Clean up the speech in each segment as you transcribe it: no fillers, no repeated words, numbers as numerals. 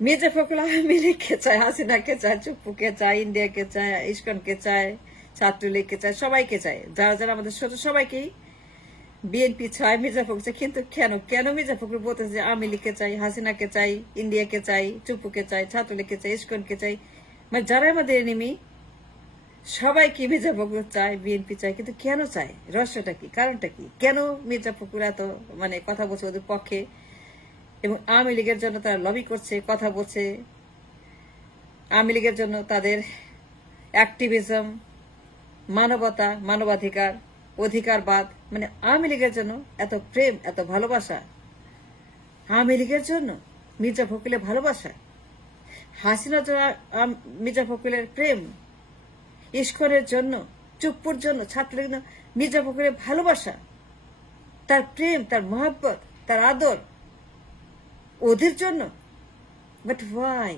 মির্জা ফখরুল আওয়ামী লীগকে চায়, হাসিনাকে চায়, চুপ্পুকে চায়, ইন্ডিয়াকে চায়, ইসকনকে চায়, ছাত্রলীগকে চায়, সবাইকে চায়, যারা যারা আমাদের ছোট সবাইকেই বিএনপি চায়, মির্জা ফখরুল চায়। কিন্তু কেন কেন মির্জা ফখরুল বলতেছে যে আওয়ামী লীগকে চাই, হাসিনাকে চাই, ইন্ডিয়াকে চাই, চুপ্পুকে চাই, ছাত্রলীগকে চাই, ইসকনকে চাই, মানে যারা আমাদের এনিমি সবাইকে মির্জা ফখরুল চায়, বিএনপি চায়। কিন্তু কেন চায়? রহস্যটা কি? কারণটা কি? কেন মির্জা ফখরুল এত মানে কথা বলছে ওদের পক্ষে এবং আওয়ামী লীগের জন্য তারা লবি করছে, কথা বলছে, আওয়ামী লীগের জন্য তাদের অ্যাক্টিভিজম, মানবতা, মানবাধিকার, অধিকারবাদ, মানে আওয়ামী লীগের জন্য এত প্রেম, এত ভালোবাসা, আওয়ামী লীগের জন্য মির্জা ফখরুলের ভালোবাসা, হাসিনার জন্য মির্জা ফখরুলের প্রেম, ইস্কনের জন্য, চুপ্পুর জন্য, ছাত্রলীগের জন্য মির্জা ফখরুলের ভালোবাসা, তার প্রেম, তার মহব্বত, তার আদর ওদের জন্য। But why?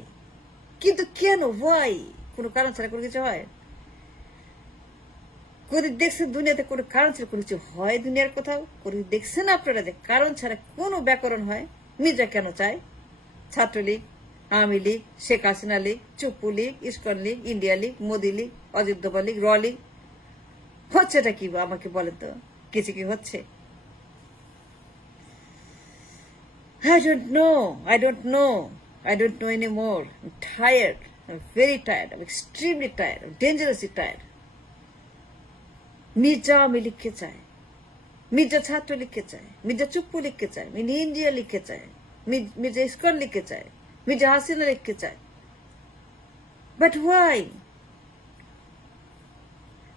কিন্তু কেন? ওয়াই? কোনো কারণ ছাড়া কোনো কিছু হয়? কোন দেখছেন দুনিয়াতে কোনো কারণ ছাড়া কোনো কিছু হয়? দুনিয়ার কোথাও কোনো দেখছেন আপনারা যে কারণ ছাড়া কোনো ব্যাকরণ হয়? মির্জা কেন চায়? ছাত্রলীগ, আওয়ামী লীগ, শেখ হাসিনা লীগ, চুপ্পু লীগ, ইসকন লীগ, ইন্ডিয়া লীগ, মোদী লীগ, অজিত দোভাল লীগ, র লীগ, হচ্ছেটা কি আমাকে বলেন তো? কিছু কি হচ্ছে? I don't know. I don't know. I don't know anymore. I'm tired. I'm very tired. I'm extremely tired. I'm dangerously tired. Mirza Awami লীগকে চায়, মির্জা ছাত্রলীগকে চায়, মির্জা চুপ্পু লীগকে চায়, মির্জা ইন্ডিয়া লীগকে চায়, মির্জা ইসকন লীগকে চায়, মির্জা হাসিনা লীগকে চায়। But why?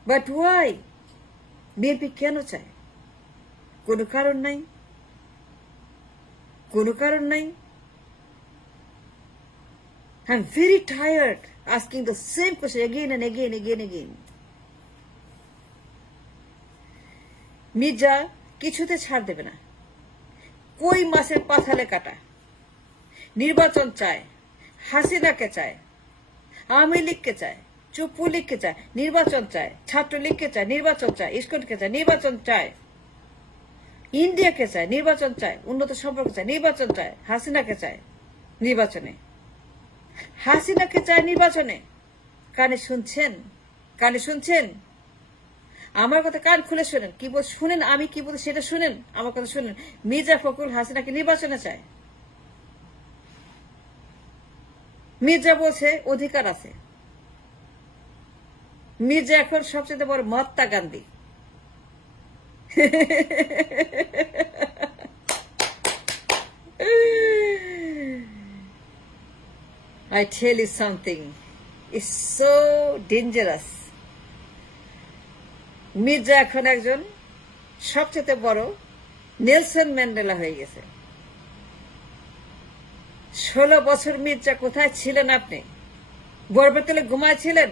But why? BNP কেন চায়? কোনো কারণ নাই, কোনো কারণ নাই। I'm very tired asking the same question again and again, again, again. Mirza কিছুতে ছাড় দেবে না। কই মাছের পাথালে কাটা। নির্বাচন চায়, হাসিনাকে চায়, আওয়ামী লীগকে চায়, চুপ্পু লীগকে চায়, নির্বাচন চায়, ছাত্রলীগকে চায়, নির্বাচন চায়, ইসকনকে চায়, নির্বাচন চায়, ইন্ডিয়াকে চায়, নির্বাচন চায়, উন্নত সম্পর্ক চায়, নির্বাচন চায়, হাসিনাকে চায় নির্বাচনে, হাসিনাকে চায় নির্বাচনে। কানে শুনছেন? কানে শুনছেন? আমার কথা কান খুলে শুনেন। কি বল শুনেন, আমি কি বলছি সেটা শুনেন, আমার কথা শুনেন। মির্জা ফখরুল হাসিনাকে নির্বাচনে চায়। মির্জা বলছে অধিকার আছে। মির্জা এখন সবচেয়ে বড় Mahatma Gandhi. I tell you something, it's so dangerous. Mirza এখন একজন সবচেয়ে বড় নেলসন ম্যান্ডেলা হয়ে গেছে। 16 বছর মির্জা কোথায় ছিলেন আপনি? বরফের তলে ঘুমাচ্ছিলেন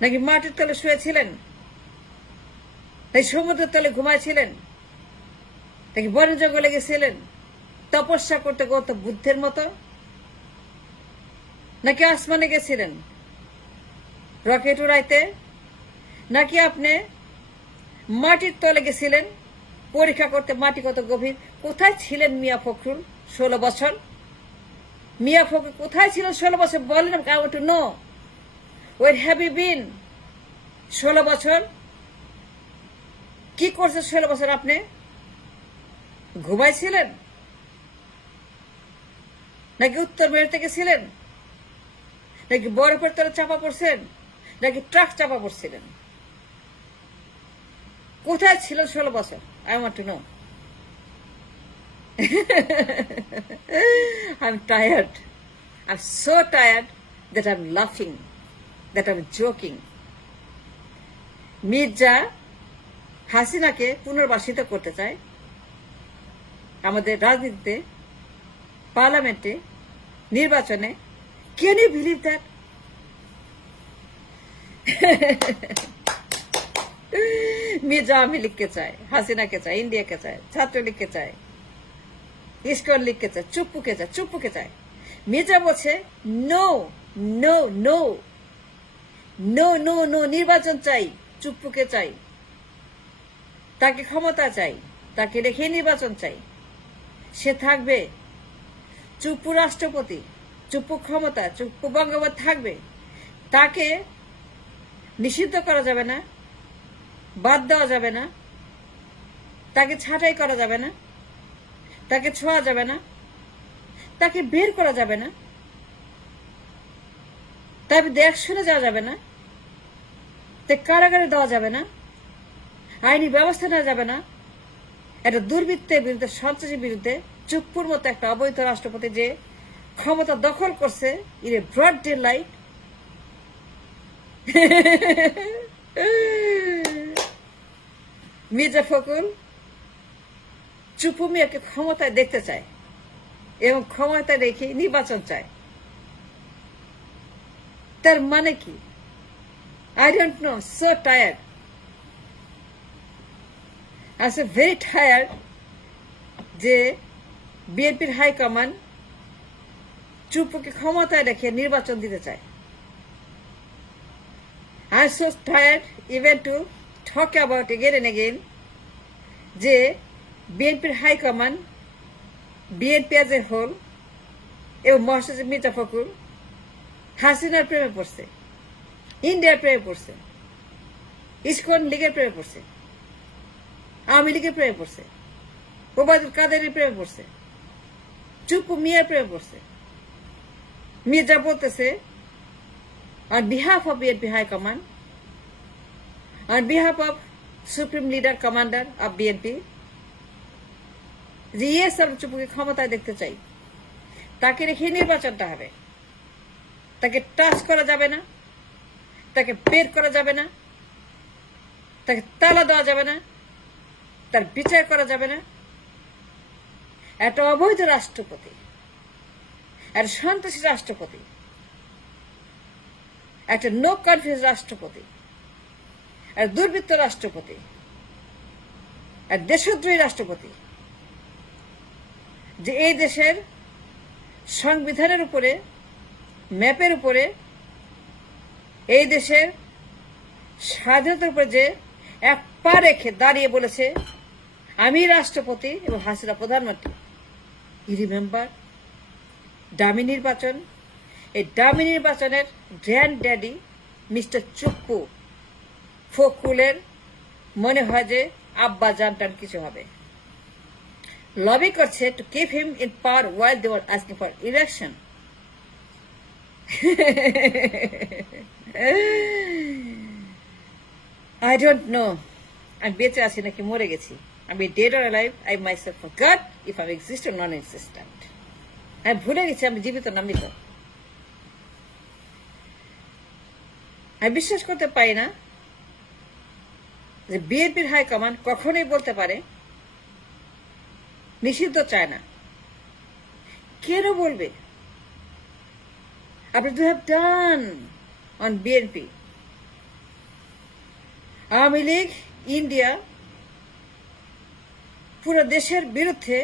নাকি মাটির তলে শুয়েছিলেন? নাকি সমুদ্রের তলে ঘুমাচ্ছিলেন? নাকি বন জঙ্গলে গেছিলেন তপস্যা করতে করতে বুদ্ধের মতো? নাকি আসমানে গেছিলেন রকেট উড়াইতে? নাকি আপনি মাটির তলে গেছিলেন পরীক্ষা করতে মাটি কত গভীর? কোথায় ছিলেন মিয়া ফখরুল 16 বছর? মিয়া ফখরুল কোথায় ছিলেন 16 বছর? বলেন, I want to know. Where have you been 16 বছর? কি করছে 16 বছর আপনি? ঘুমাইছিলেন নাকি উত্তর মেরুতে গেছিলেন? নাকি বরফের তলে চাপা পড়ছেন? নাকি ট্রাক চাপা পড়ছিলেন? কোথায় ছিলেন 16 বছর? I want to know. I'm tired. I'm so tired that I'm laughing, that I'm joking. Mirza হাসিনাকে পুনর্বাসিত করতে চায় আমাদের রাজনীতিতে, পার্লামেন্টে, নির্বাচনে। Can you believe that? Mirza Awami লীগকে চায়, হাসিনাকে চায়, ইন্ডিয়াকে চায়, ছাত্রলীগকে চায়, ইসকন লীগকে চায়, চুপ্পুকে চায়। মির্জা বলছে no no no no no no, নির্বাচন চাই, চুপ্পুকে চাই, তাকে ক্ষমতা চাই, তাকে রেখে নির্বাচন চাই, সে থাকবে। চুপ্পু রাষ্ট্রপতি, চুপ্পু ক্ষমতা, চুপ্পু বঙ্গবন্ধু থাকবে, তাকে নিষিদ্ধ করা যাবে না, বাদ দেওয়া যাবে না, তাকে ছাঁটাই করা যাবে না, তাকে ছোঁয়া যাবে না, তাকে বের করা যাবে না, তাকে দেখ শুনে যাওয়া যাবে না, তাকে কারাগারে দেওয়া যাবে না, আইনি ব্যবস্থা নেওয়া যাবে না। একটা দুর্বৃত্তের বিরুদ্ধে, সন্ত্রাসীর বিরুদ্ধে চুপ্পুর মতো একটা অবৈধ রাষ্ট্রপতি যে ক্ষমতা দখল করছে, in a broad daylight, Mirza Fakhrul Chuppu মিয়াকে ক্ষমতায় দেখতে চায় এবং ক্ষমতায় রেখে নির্বাচন চায়। তার মানে কি? I don't know, so tired. I'm so very tired যে বিএনপির হাইকমান্ড চুপ্পুকে ক্ষমতায় রেখে নির্বাচন দিতে চায়। I'm so tired even to talk about again and again যে বিএনপির high command, BNP as a whole এবং মহাসচিব মির্জা ফখরুল হাসিনার প্রেমে পড়ছে, ইন্ডিয়ার প্রেমে পড়ছে, ইসকন লীগের প্রেমে পড়ছে, আওয়ামী লীগের প্রেমে পড়ছে, ওবায়দুল কাদেরের প্রেমে পড়ছে, চুপ্পু মিয়ার প্রেমে পড়ছে। মির্জা বলতেছে on behalf of BNP High Command, on behalf of Supreme Leader Commander of BNP, যে ইয়েস আমরা চুপ্পুকে ক্ষমতায় দেখতে চাই, তাকে রেখে নির্বাচনটা হবে, তাকে টাচ করা যাবে না, তাকে বের করা যাবে না, তাকে তালা দেওয়া যাবে না, তার বিচার করা যাবে না। একটা অবৈধ রাষ্ট্রপতি, একটা সন্ত্রাসী রাষ্ট্রপতি, একটা নো কনফিডেন্স রাষ্ট্রপতি, একটা দুর্বৃত্ত রাষ্ট্রপতি, একটা দেশদ্রোহী রাষ্ট্রপতি, যে এই দেশের সংবিধানের উপরে, ম্যাপের উপরে, এই দেশের স্বাধীনতার উপরে যে এক পা রেখে দাঁড়িয়ে বলেছে আমি রাষ্ট্রপতি এবং হাসিনা প্রধানমন্ত্রী। ইউ রিমেম্বার ডামি নির্বাচন? এই ডামি নির্বাচনের গ্র্যান্ড ড্যাডি মিস্টার চুপ্পু ফখরুলের মনে হয় যে আব্বা জানটান কিছু হবে, লবি করছে to keep him in power while they were asking for election. I don't know আমি বেঁচে আছি নাকি মরে গেছি, আমি dead or alive, I myself forgot if I exist or non-existent. আমি ভুলে গেছি আমি জীবিত না মৃত। আমি বিশ্বাস করতে পারি না যে বিএনপির হাইকমান্ড কখনোই বলতে পারে নিষিদ্ধ চায় না। কেন বলবে? আপনি to have done on BNP, Awami League, India পুরো দেশের বিরুদ্ধে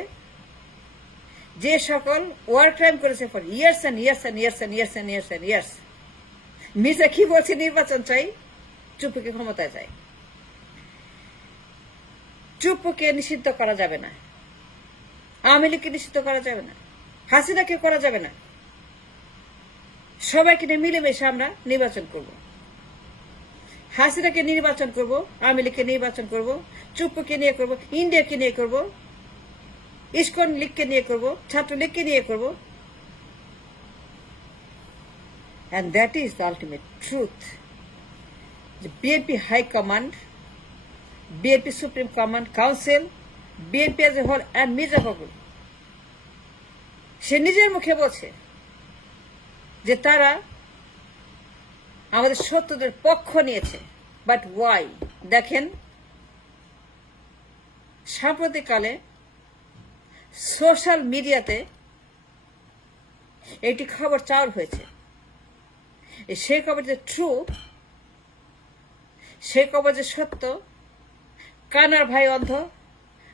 যে সকল ওয়ার ক্রাইম করেছে for years and years and years and years and years and years, Mirza কি বলছে? নির্বাচন চাই, চুপ্পুকে ক্ষমতায় চাই। চুপ্পুকে নিষিদ্ধ করা যাবে না, আওয়ামী লীগকে নিষিদ্ধ করা যাবে না, হাসিনাকে করা যাবে না। সবাইকে নিয়ে মিলেমিশে আমরা নির্বাচন করব। হাসিনাকে নির্বাচন করব, আওয়ামী লীগকে নির্বাচন করব, চুপ্পুকে নিয়ে করব, ইন্ডিয়াকে নিয়ে করব, ইসকন লীগকে নিয়ে করব, ছাত্রলীগকে নিয়ে করব। And that is the ultimate truth. The BNP High Command, BNP Supreme Command Council, BNP as a whole and Mirza Fakhrul সে নিজের মুখে বলছে যে তারা আমাদের শত্রুদের পক্ষ নিয়েছে। But why? দেখেন, সাম্প্রতিককালে সোশ্যাল মিডিয়াতে একটি খবর চাউর হয়েছে। সেই খবর যে ট্রু, সেই খবর যে সত্য, কানার ভাই অন্ধ,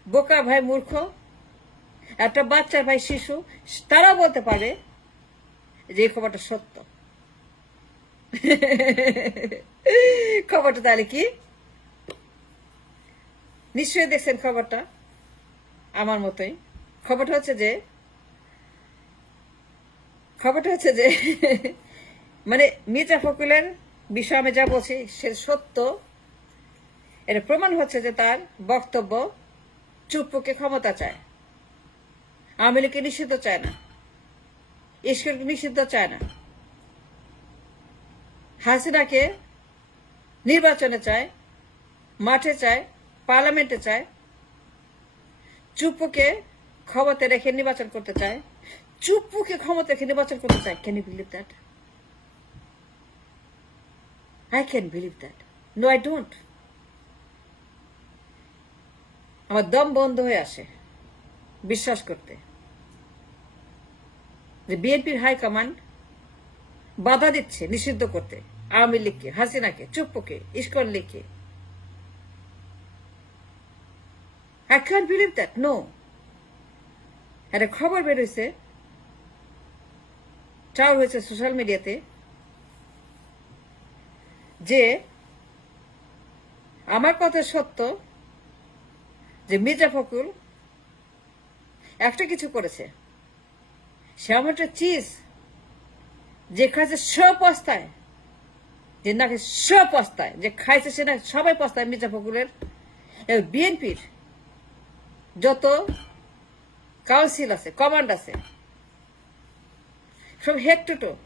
বোকা ভাই মূর্খ, একটা বাচ্চার ভাই শিশু, তারা বলতে পারে যে এই খবরটা সত্য। খবরটা তাহলে কি? নিশ্চয়ই দেখছেন খবরটা আমার মতোই। খবরটা হচ্ছে যে খবরটা হচ্ছে যে মানে মির্জা ফখরুলের বিষয়ে আমি যা বলছি সে সত্য। এটা প্রমাণ হচ্ছে যে তার বক্তব্য চুপ্পুকে ক্ষমতা চায়, আওয়ামী লীগকে নিষিদ্ধ চায় না, ইস্কনকে নিষিদ্ধ চায় না, হাসিনাকে নির্বাচনে চায়, মাঠে চায়, পার্লামেন্টে চায়, চুপ্পুকে ক্ষমতা রেখে নির্বাচন করতে চায়, চুপ্পুকে ক্ষমতা রেখে নির্বাচন করতে চায়। Can you believe that? I can believe that. No, I don't. আমার দম বন্ধ হয়ে আসে বিশ্বাস করতে যে বিএনপির হাইকমান্ড বাধা দিচ্ছে নিষিদ্ধ করতে আওয়ামী লীগকে, হাসিনাকে, চুপ্পুকে, ইস্কন লীগকে। I can't believe that. No. একটা খবর বের হয়েছে, চাও হয়েছে সোশ্যাল মিডিয়াতে, যে আমার কথা সত্য যে মির্জা ফখরুল একটা কিছু করেছে। সে আমার একটা চিজ যে খাইছে সব পস্তায়, যে নাকি সব পস্তায়, যে খাইছে সে না সবাই পস্তায়। মির্জা ফখরুলের বিএনপির যত কাউন্সিল আছে, কমান্ড আছে, from head to toe,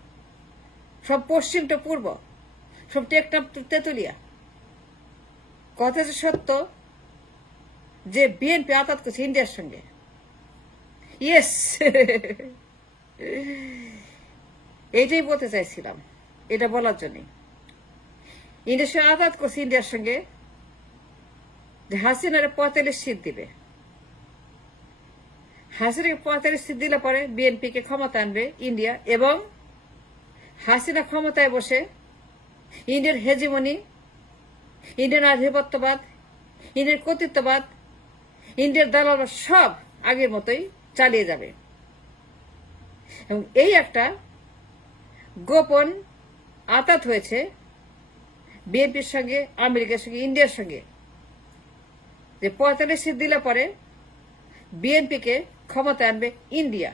from Paschim to Purba, from Teknaf to Tetulia, কথা যে সত্য যে বিএনপি আঘাত করছে ইন্ডিয়ার সঙ্গে। ইয়েস, এইটাই বলতে চাইছিলাম, এটা বলার জন্য। ইন্ডিয়ার সঙ্গে আঘাত করছে ইন্ডিয়ার সঙ্গে, যে হাসিনারে 45 সিট দিবে। হাসিনাকে 45 সিট দিলে পরে বিএনপিকে ক্ষমতা আনবে ইন্ডিয়া, এবং হাসিনা ক্ষমতায় বসে ইন্ডিয়ার হেজিমনি, ইন্ডিয়ান আধিপত্যবাদ, ইন্ডিয়ার কর্তৃত্ববাদ, ইন্ডিয়ার দালাল সব আগের মতোই চালিয়ে যাবে। এবং এই একটা গোপন আঘাত হয়েছে বিএনপির সঙ্গে, আমেরিকার সঙ্গে, ইন্ডিয়ার সঙ্গে, যে 45 সিট দিলে পরে বিএনপিকে ক্ষমতা আনবে ইন্ডিয়া।